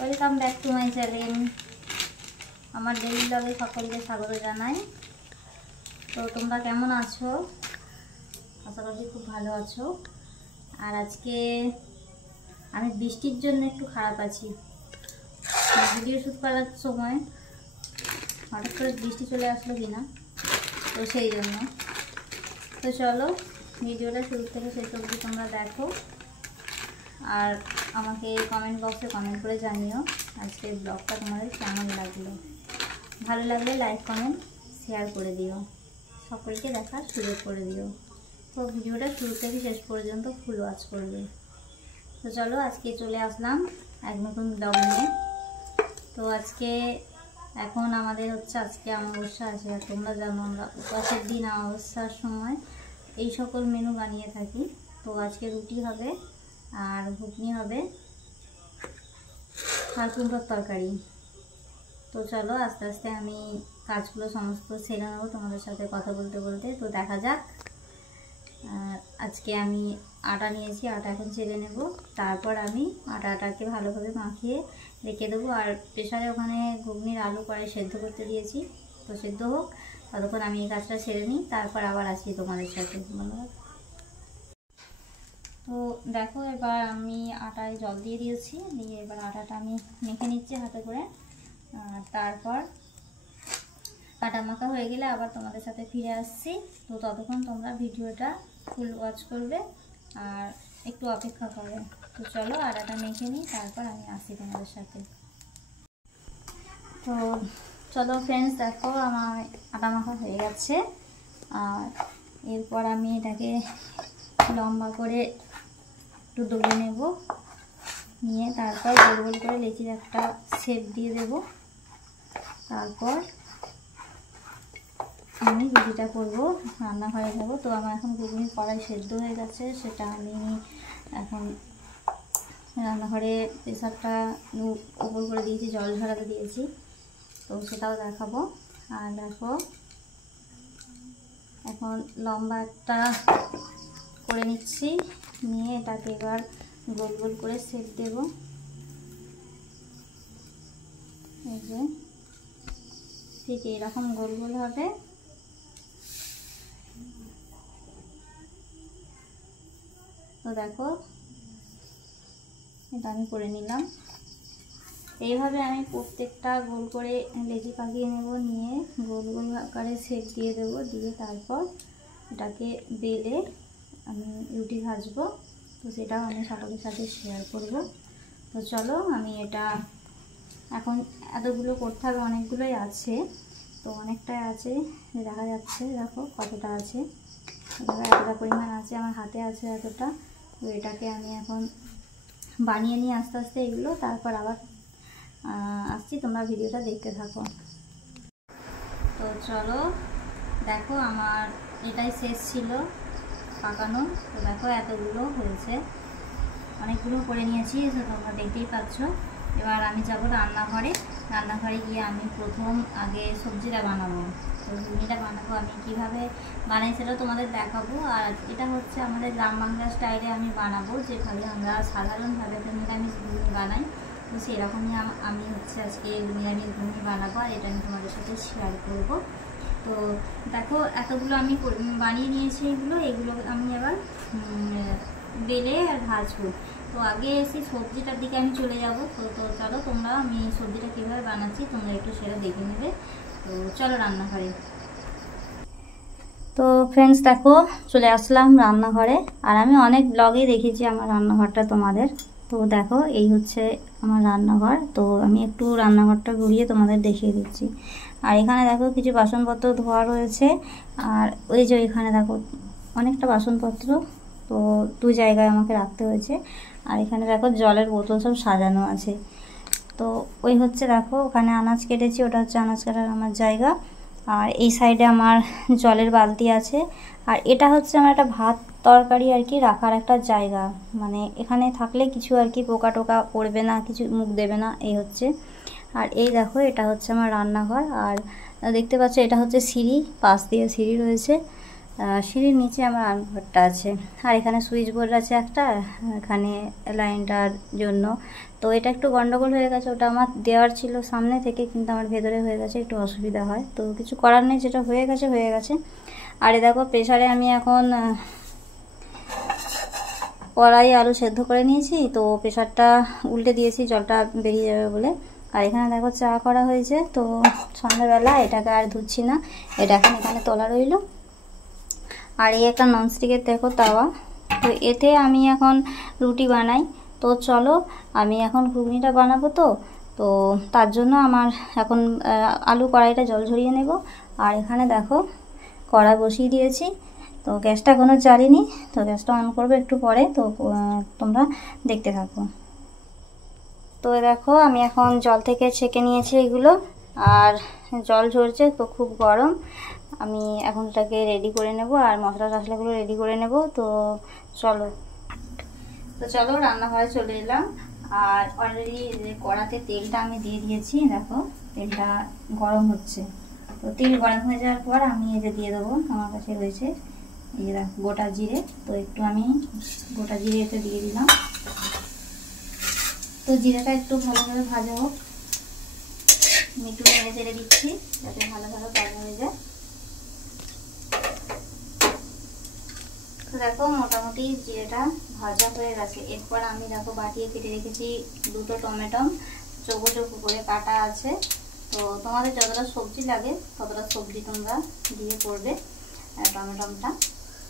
Welcome back to my channel. আমার daily ব্লগে সকলকে স্বাগত জানাই। তো তোমরা কেমন আছো? আশা করি খুব ভালো আছো। আর আজকে আমি বৃষ্টির জন্য একটু খারাপ আছি। ভিডিও শ্যুট করার সময় হঠাৎ করে বৃষ্টি চলে আসলো কিনা, তো সেই জন্য। তো চলো ভিডিওটা শুরু থেকে শেষ অবধি তোমরা দেখো, আর আমাকে কমেন্ট বক্সে কমেন্ট করে জানিও আজকের ব্লগটা তোমাদের কেমন লাগলো। ভালো লাগলে লাইক কমেন্ট শেয়ার করে দিও, সকলকে দেখার সুযোগ করে দিও। তো ভিডিওটা শুরু থেকে শেষ পর্যন্ত ফুল ওয়াচ করবে। তো চলো আজকে চলে আসলাম এক নতুন ব্লগ নিয়ে। তো আজকে এখন আমাদের হচ্ছে আজকে অমাবস্যা আছে, আর তোমরা জানো আমরা উপাসের দিন অমাবস্যার সময় এই সকল মেনু বানিয়ে থাকি। তো আজকে রুটি হবে আর ঘুগনি হবে আর কুমড়োর তরকারি। তো চলো আস্তে আস্তে আমি কাজগুলো সমস্ত সেরে নেবো তোমাদের সাথে কথা বলতে বলতে। তো দেখা যাক। আজকে আমি আটা নিয়েছি, আটা এখন ছেড়ে নেব। তারপর আমি আটাটাকে ভালোভাবে মাখিয়ে রেখে দেবো। আর প্রেশারে ওখানে ঘুগনির আলু কড়াই সেদ্ধ করতে দিয়েছি, তো সেদ্ধ হোক, ততক্ষণ আমি এই কাজটা সেরে নিই, তারপর আবার আসি তোমাদের সাথে। তো দেখো এবার আমি আটায় জল দিয়ে দিয়েছি, দিয়ে এবার আটাটা আমি মেখে নিচ্ছি হাতে করে। তারপর আটা মাখা হয়ে গেলে আবার তোমাদের সাথে ফিরে আসছি। তো ততক্ষণ তোমরা ভিডিওটা ফুল ওয়াচ করবে আর একটু অপেক্ষা করবে। তো চলো আটাটা মেখে নিই, তারপর আমি আসি তোমাদের সাথে। তো চলো ফ্রেন্ডস, দেখো আমার আটা মাখা হয়ে গেছে। আর এরপর আমি এটাকে লম্বা করে একটু দলে নেব, নিয়ে তারপর গোল গোল করে লেচির একটা শেপ দিয়ে দেব। তারপর আমি রুটিটা করবো, রান্নাঘরে যাবো। তো আমার এখন ঘুগনি কড়াই সেদ্ধ হয়ে গেছে, সেটা আমি এখন রান্নাঘরে প্রেসারটা ওপর করে দিয়েছি, জল ঝরাতে দিয়েছি, তো সেটাও দেখাবো। আর দেখো এখন লম্বা একটা করে নিচ্ছি, নিয়ে এটাকে এবার গোল গোল করে শেপ দেব। এই যে ঠিক এইরকম গোল গোল হবে। তো দেখো এটা আমি করে নিলাম। এইভাবে আমি প্রত্যেকটা গোল করে লেচি পাকিয়ে নেব, নিয়ে গোল গোল আকারে শেপ দিয়ে দেবো, দিয়ে তারপর এটাকে বেলে আমি রুটি ভাজবো। তো সেটাও আমি সকলের সাথে শেয়ার করব। তো চলো আমি এটা এখন এতগুলো করতে হবে, অনেকগুলোই আছে, তো অনেকটাই আছে, দেখা যাচ্ছে দেখো কতটা আছে, এতটা পরিমাণ আছে, আমার হাতে আছে এতটা। তো এটাকে আমি এখন বানিয়ে নিয়ে আস্তে আস্তে এগুলো, তারপর আবার আসছি, তোমরা ভিডিওটা দেখতে থাকো। তো চলো দেখো আমার এটাই শেষ ছিল পাকানো। তো দেখো এতগুলো হয়েছে, অনেকগুলো করে নিয়েছি, তো তোমরা দেখতেই পাচ্ছ। এবার আমি যাব রান্নাঘরে গিয়ে আমি প্রথম আগে সবজিটা বানাবো। তো ঘুগনিটা বানাবো, আমি কিভাবে বানাই সেটা তোমাদের দেখাবো। আর এটা হচ্ছে আমাদের গ্রাম বাংলা স্টাইলে আমি বানাবো, যেভাবে আমরা সাধারণভাবে একটা নিরামিষ ঘুগনি বানাই। তো সেরকমই আমি হচ্ছে আজকে নিরামিষ ঘুগনি বানাবো, আর এটা আমি তোমাদের সাথে শেয়ার করব। তো দেখো এতগুলো আমি বানিয়ে নিয়েছি, এগুলো আমি আবার বেলে আর ভাজবো। তো আগে এসে সবজিটার দিকে আমি চলে যাব। তো চলো তোমরা আমি সবজিটা কীভাবে বানাচ্ছি তোমরা একটু সেটা দেখে নেবে। তো চলো রান্নাঘরে। তো ফ্রেন্ডস দেখো চলে আসলাম রান্নাঘরে, আর আমি অনেক ব্লগে দেখেছি আমার রান্নাঘরটা তোমাদের। তো দেখো এই হচ্ছে আমার রান্নাঘর। তো আমি একটু রান্নাঘরটা ঘুরিয়ে তোমাদের দেখিয়ে দিচ্ছি। আর এখানে দেখো কিছু বাসনপত্র ধোয়া রয়েছে, আর ওই যে এখানে দেখো অনেকটা বাসনপত্র, তো দু জায়গায় আমাকে রাখতে হয়েছে। আর এখানে দেখো জলের বোতল সব সাজানো আছে। তো ওই হচ্ছে দেখো ওখানে আনাজ কেটেছি, ওটা হচ্ছে আনাজ কাটার আমার জায়গা। আর এই সাইডে আমার জলের বালতি আছে। আর এটা হচ্ছে আমার একটা ভাত তরকারি আর কি রাখার একটা জায়গা, মানে এখানে থাকলে কিছু আর কি পোকা টোকা পড়বে না, কিছু মুখ দেবে না, এই হচ্ছে। আর এই দেখো এটা হচ্ছে আমার রান্নাঘর। আর দেখতে পাচ্ছ এটা হচ্ছে সিঁড়ি, পাশ দিয়ে সিঁড়ি রয়েছে। সিঁড়ির নিচে আমার রান্নাঘরটা আছে, আর এখানে সুইচ বোর্ড আছে একটা, এখানে লাইনটার জন্য। তো এটা একটু গন্ডগোল হয়ে গেছে, ওটা আমার দেওয়ার ছিল সামনে থেকে, কিন্তু আমার ভেতরে হয়ে গেছে, একটু অসুবিধা হয়, তো কিছু করার নেই, যেটা হয়ে গেছে হয়ে গেছে। আর এ দেখো প্রেসারে আমি এখন কড়াই আলু সেদ্ধ করে নিয়েছি, তো প্রেসারটা উল্টে দিয়েছি জলটা বেরিয়ে যাবে বলে। আর এখানে দেখো চা করা হয়েছে, তো সন্ধ্যাবেলা এটাকে আর ধুচ্ছি না, এটা এখন এখানে তোলা রইল। আর এই একটা ননস্টিকের দেখো তাওয়া, তো এতে আমি এখন রুটি বানাই। তো চলো আমি এখন ঘুগনিটা বানাবো, তো তার জন্য আমার এখন আলু কড়াইটা জল ঝরিয়ে নেব। আর এখানে দেখো কড়াই বসিয়ে দিয়েছি, তো গ্যাসটা এখনও জ্বালিনি, তো গ্যাসটা অন করবো একটু পরে, তো তোমরা দেখতে থাকো। তো দেখো আমি এখন জল থেকে ছেঁকে নিয়েছি এগুলো, আর জল ঝরছে, তো খুব গরম। আমি এখন এটাকে রেডি করে নেব, আর মশলা টশলাগুলো রেডি করে নেব। তো চলো রান্নাঘরে চলে এলাম। আর অলরেডি কড়াতে তেলটা আমি দিয়ে দিয়েছি, দেখো তেলটা গরম হচ্ছে। তো তেল গরম হয়ে যাওয়ার পর আমি এই যে দিয়ে দেবো, আমার কাছে রয়েছে এই যে দেখো গোটা জিরে, তো একটু আমি গোটা জিরে এতে দিয়ে দিলাম। তো জিরাটা একটু ভালোভাবে ভাজা হোক, আমি একটু নেড়ে চেড়ে দিচ্ছি যাতে ভালোভাবে ভাজা হয়ে যায়। তো দেখো মোটামুটি জিরেটা ভাজা হয়ে গেছে। এরপর আমি দেখো বাটিয়ে কেটে রেখেছি দুটো টমেটো, চৌকো চৌকো করে কাটা আছে। তো তোমাদের যতটা সবজি লাগে ততটা সবজি তোমরা দিয়ে করবে টমেটোটা।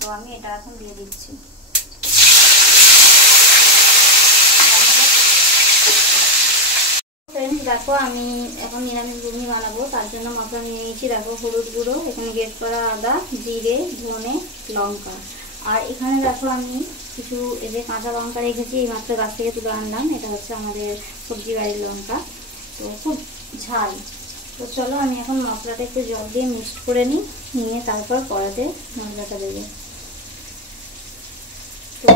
তো আমি এটা এখন দিয়ে দিচ্ছি। ফ্রেন্ডস দেখো আমি এখন নিরামিষ ঘুগনি বানাবো, তার জন্য মশলা নিয়ে নিয়েছি। দেখো হলুদ গুঁড়ো, এখানে গ্রেট করা আদা, জিরে, ধনে, লঙ্কা। আর এখানে দেখো আমি কিছু এই যে কাঁচা লঙ্কা রেখেছি, এই মাত্র গাছ থেকে তুলে আনলাম, এটা হচ্ছে আমাদের সবজি বাড়ির লঙ্কা, তো খুব ঝাল। তো চলো আমি এখন মশলাটা একটু জল দিয়ে মিক্সড করে নিয়ে তারপর কড়াতে মশলাটা দেবো। তো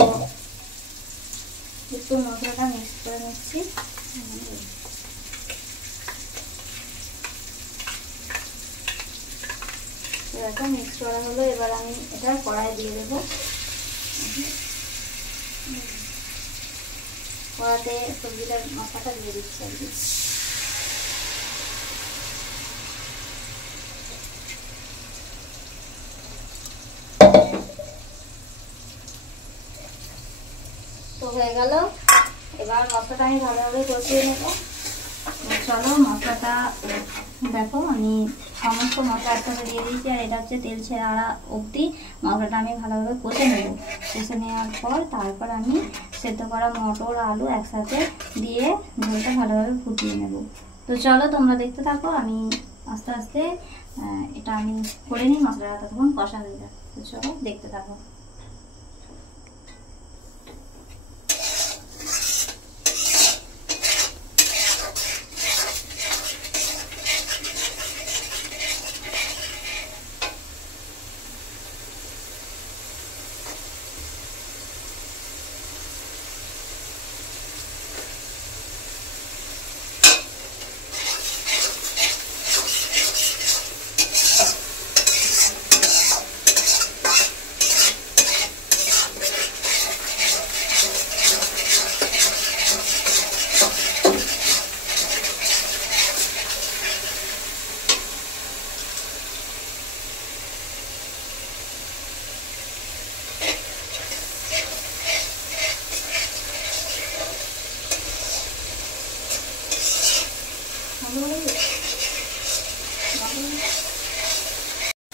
একটু মশলাটা মিক্সড করে নিচ্ছি। দেখো মিক্স করা হলো, এবার আমি এটা কড়াই দিয়ে দেবো। কড়াতে সবজিটার মশলাটা দিয়ে দিচ্ছি আর কি। তো হয়ে গেল, এবার মশলাটা আমি ভালোভাবে কষিয়ে নেবো। চলো মশলাটা দেখো আমি সমস্ত মশলা একসাথে দিয়ে দিয়েছি, আর এটা হচ্ছে তেল ছেড়া অবধি মশলাটা আমি ভালোভাবে কষে নেব। কষে নেওয়ার পর তারপর আমি সেদ্ধ করা মটর আলু একসাথে দিয়ে ঝোলটা ভালোভাবে ফুটিয়ে নেব। তো চলো তোমরা দেখতে থাকো, আমি আস্তে আস্তে এটা আমি করে নিই, মশলাটা ততক্ষণ কষা হয়ে যায়। তো চলো দেখতে থাকো।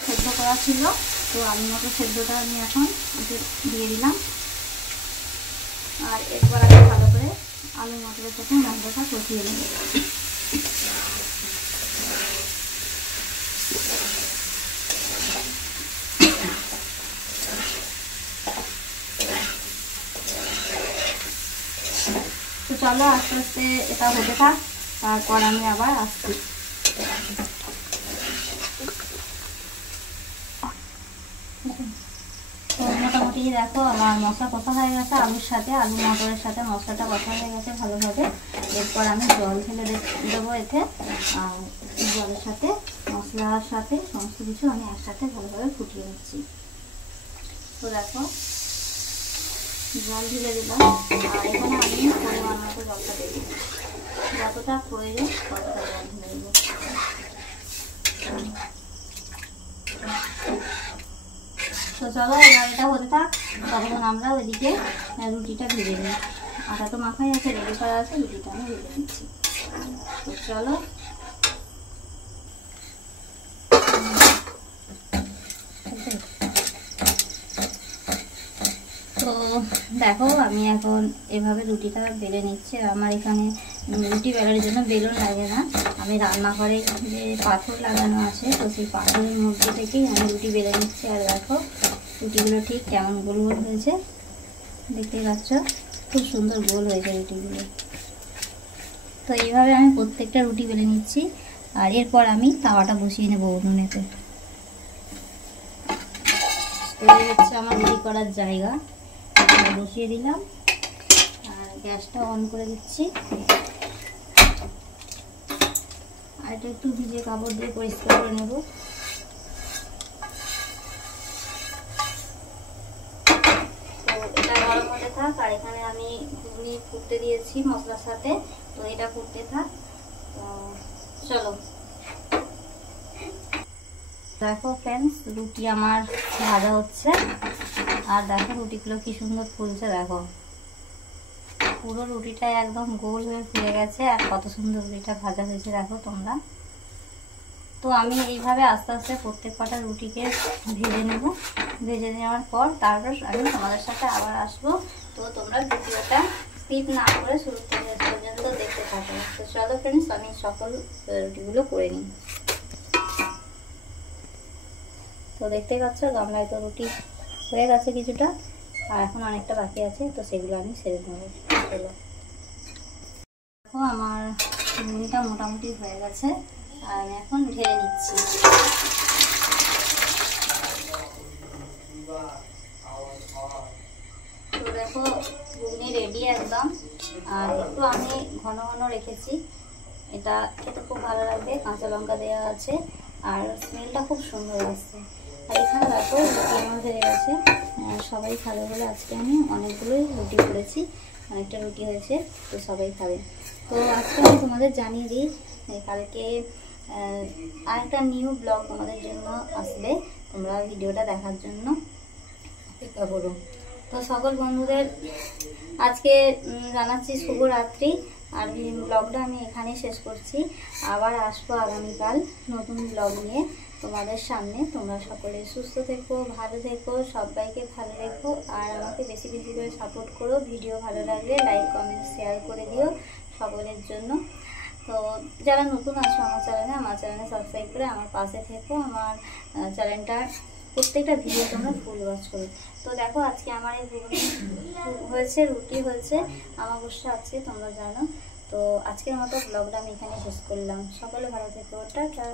সেদ্ধ করা ছিল, তো আলু মটর সেদ্ধটা আমি এখন দিয়ে দিলাম। আর এরপর আমি ভালো করে আলু মটরের সাথে মশলাটা কষিয়ে নেব। তো চলো আস্তে আস্তে এটা হতে থাক, তারপর আমি আবার আসছি। তো মোটামুটি দেখো আমার মশলা কষা হয়ে গেছে, আলুর সাথে আলু মটরের সাথে মশলাটা কষা হয়ে গেছে ভালোভাবে। এরপর আমি জল ঢেলে দেবো এতে, আর জলের সাথে মশলার সাথে সমস্ত কিছু আমি একসাথে ভালোভাবে ফুটিয়ে নিচ্ছি। তো দেখো জল ঢেলে দিলাম, আর এখানে আমি পরিমাণ মতো জলটা দেব, যতটা প্রয়োজন ততটা জল ঢেলে দেবো। তো চলো এবার এটা হতে থাক, তখন আমরা ওইদিকে রুটিটা ভেজে নিই। আটা তো মাখাই আছে, রেডি করা আছে, রুটিটা আমি ভেজে নিচ্ছি। তো চলো তো দেখো আমি এখন এভাবে রুটিটা বেলে নিচ্ছি। আর আমার এখানে রুটি বেলার জন্য বেলুন লাগে না, আমি রান্নাঘরে যে পাথর লাগানো আছে তো সেই পাথরের মধ্যে থেকেই আমি রুটি বেলে নিচ্ছি। আর দেখো রুটিগুলো ঠিক কেমন গোল গোল হয়েছে, দেখতেই পাচ্ছ খুব সুন্দর গোল হয়েছে রুটিগুলো। তো এইভাবে আমি প্রত্যেকটা রুটি বেলে নিচ্ছি। আর এরপর আমি তাওয়াটা বসিয়ে নেবো উনুনেতে। তো এই হচ্ছে আমার রুটি করার জায়গা, বসিয়ে দিলাম আর গ্যাসটা অন করে দিচ্ছি। আর এটা একটু ভিজে কাপড় দিয়ে পরিষ্কার করে নেব। তো এটা গরম হতে থাক, আর এখানে আমি ঘুগনি ফুটতে দিয়েছি মশলার সাথে, তো এটা ফুটতে থাক। তো চলো দেখো ফ্রেন্ডস, রুটি আমার ভাজা হচ্ছে। আর দেখো রুটিগুলো কি সুন্দর ফুলছে, দেখো পুরো রুটিটা একদম গোল হয়ে ফুলে গেছে। আর কত সুন্দর রুটিটা ভাজা হয়েছে দেখো তোমরা। তো আমি এইভাবে আস্তে আস্তে প্রত্যেক কটা রুটিকে ভেজে নেব। ভেজে নেওয়ার পর তারপর আমি তোমাদের সাথে আবার আসবো। তো তোমরা ভিডিওটা স্কিপ না করে শুরু থেকে পর্যন্ত দেখতে থাকো। তো চলো ফ্রেন্ডস, আমি সকল রুটিগুলো করে নিই। তো দেখতেই পাচ্ছ গামলায় তো রুটি হয়ে গেছে কিছুটা, আর এখন অনেকটা বাকি আছে, তো সেগুলো আমি সেরে নেবো। চলো দেখো আমার ঘুগনিটা মোটামুটি হয়ে গেছে, আর আমি এখন ঢেলে নিচ্ছি। তো দেখো ঘুগনি রেডি একদম। আর একটু আমি ঘন ঘন রেখেছি, এটা খেতে খুব ভালো লাগবে, কাঁচা লঙ্কা দেওয়া আছে আর স্মেলটা খুব সুন্দর আসছে। আর এখানে দেখো রুটি আমার হয়ে গেছে, সবাই খাবে বলে আজকে আমি অনেকগুলোই রুটি করেছি, অনেকটা রুটি হয়েছে, তো সবাই খাবে। তো আজকে আমি তোমাদের জানিয়ে দিই কালকে আরেকটা নিউ ব্লগ তোমাদের জন্য আসবে, তোমরা ভিডিওটা দেখার জন্য অপেক্ষা করো। তো সকল বন্ধুদের আজকে জানাচ্ছি শুভরাত্রি। আর ব্লগটা আমি এখানেই শেষ করছি, আবার আসবো আগামীকাল নতুন ব্লগ নিয়ে তোমাদের সামনে। তোমরা সকলে সুস্থ থেকো, ভালো থেকো, সবাইকে ভালো রেখো, আর আমাকে বেশি বেশি করে সাপোর্ট করো। ভিডিও ভালো লাগলে লাইক কমেন্ট শেয়ার করে দিও সকলের জন্য। তো যারা নতুন আছো আমার চ্যানেলে সাবস্ক্রাইব করে আমার পাশে থেকো। আমার চ্যানেলটা প্রত্যেকটা ভিডিও তোমরা ফুল ওয়াচ করো। তো দেখো আজকে আমার এই ঘুগনি হয়েছে, রুটি হয়েছে, আমাবস্যা আছে তোমরা জানো। তো আজকের মতো ব্লগটা আমি এখানে শেষ করলাম। সকলে ভালো থেকো, টাটা।